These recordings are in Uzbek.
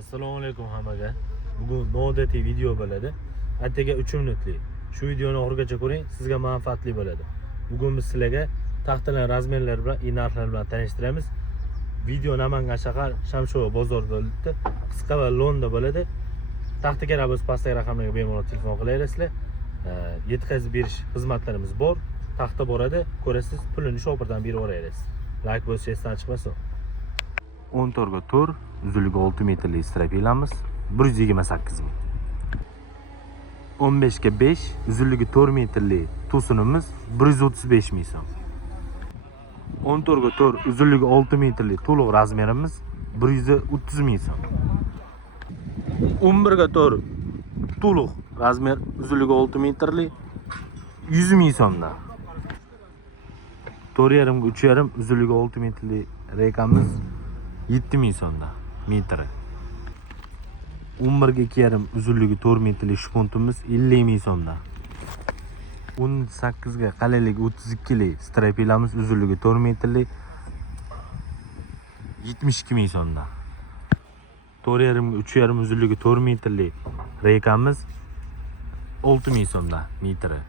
Assalomu alaykum hammaga. Bugun noodatiy video bo'ladi. Attiga 3 minutlik. Shu videoni oxirigacha ko'ring, sizga manfaatli bo'ladi. Bugun biz sizlarga taxtalar razmerlari bilan, narxlar bilan tanishtiramiz. Video Namangan shahar Shamshova bozorida o'tdi. Qisqa va lo'nda bo'ladi. Taxta kerak bo'lsa pastdagi raqamlarga bemalol telefon qilaverasizlar. Yetkazib berish xizmatlarimiz bor. Taxta boradi, ko'rasiz, pulini shopirdan berib yuborasiz. Like bosishni esdan chiqmasin. 14 ga 4, uzunligi 6 metrlik strapilamiz 128 ming. 15 ga 5, uzunligi 4 metrlik to'sinimiz 135 ming so'm. 14 ga 4, uzunligi 6 metrlik to'liq razmerimiz 130 ming so'm. 11 ga 4, to'liq razmer, uzunligi 6 metrlik 100 ming so'mdan. 4,5 ga 3,5, uzunligi 6 metrlik reykamiz 7 ming so'mdan metri. 11 ga 2,5, uzunligi 4 metrlik shpuntimiz 50 ming so'mdan. 18 ga qalinligi 32 lik strapilamiz, uzunligi 4 metrlik 72 ming so'mdan. 4,5 ga 3,5, uzunligi 4 metrlik reykamiz 6 ming so'mdan metri.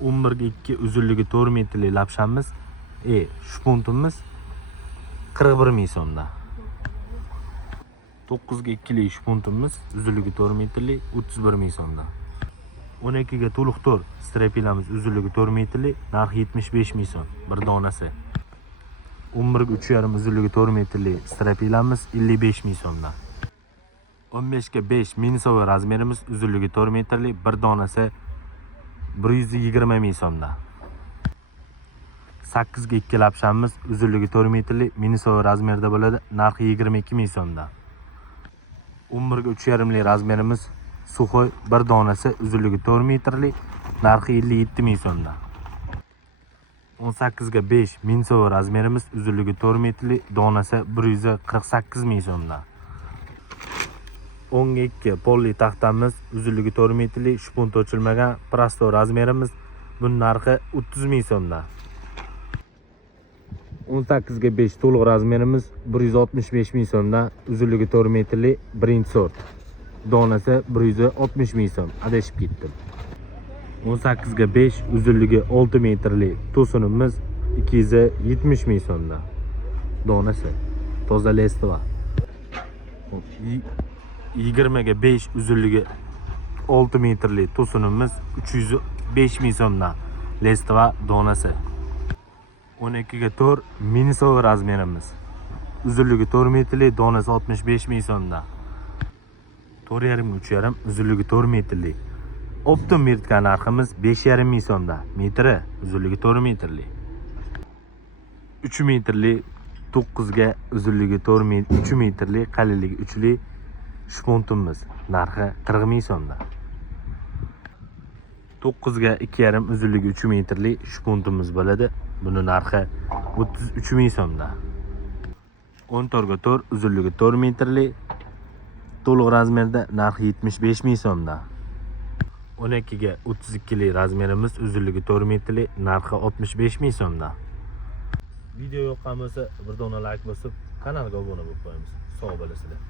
11 ga 2, uzunligi 4 metrlik lapshamiz, shpuntimiz 41 ming so'mdan. 9 ga 2 lik shpuntimiz, uzunligi 4 metrlik 31 ming so'mdan. 12 ga to'liq 4 strapilamiz, uzunligi 4 metrlik, narxi 75 ming so'm bir donasi. 11 ga 3,5, uzunligi 4 metrlik strapilamiz 55 ming so'mdan. 15 ga 5 minisovi razmerimiz, uzunligi 4 metrlik, bir donasi 120 ming so'mdan. 8 ga 2 lapshamiz, uzunligi 4 metrlik, minisovi razmerda bo'ladi, narxi 22 ming so'mdan. 11 ga 3,5 lik razmerimiz, suxoy, bir donasi, uzunligi 4 metrlik, narxi 57 ming so'mdan. 18 ga 5 minisovi razmerimiz, uzunligi 4 metrlik, donasi 148 ming so'mdan. 10 ga 2 polli taxtamiz, uzunligi 4 metrlik, shpunt ochilmagan, prosto razmerimiz, buning narxi 30 ming so'mdan. 18 ga 5 to'liq razmerimiz 165 ming so'mdan, uzunligi 4 metrlik, birinchi sort. Donasi 160 ming so'm. Adashib ketdim. 18 ga 5 uzunligi 6 metrlik to'sinimiz 270 ming so'mdan. Donasi toza lestiva. 20 ga 5 uzunligi 6 metrlik to'sinimiz 305 ming so'mdan. Lestiva donasi. 12 ga 4 minisovi razmerimiz, uzunligi 4 metrlik, donasi 65 ming so'mdan. 4,5 ga 3,5, uzunligi 4 metrlik. Optim vertikal narximiz 5,5 ming so'mdan metri, uzunligi 4 metrlik. 3 metrlik 9 ga uzunligi 3 metrlik, qalinligi 3 lik shpuntimiz, narxi 40 ming so'mdan. 9 ga 2,5, uzunligi 3 metrlik shpuntimiz bo'ladi. Buni narxi 33 ming so'mdan. 14 ga 4, uzunligi 4 metrlik, to'liq razmerda, narxi 75 ming so'mdan. 12 ga 32 lik razmerimiz, uzunligi 4 metrlik, narxi 65 ming so'mdan. Video yoqqan bo'lsa, bir dona like bosib, kanalga obuna bo'lib qo'yamiz. Sog' bo'lasizlar.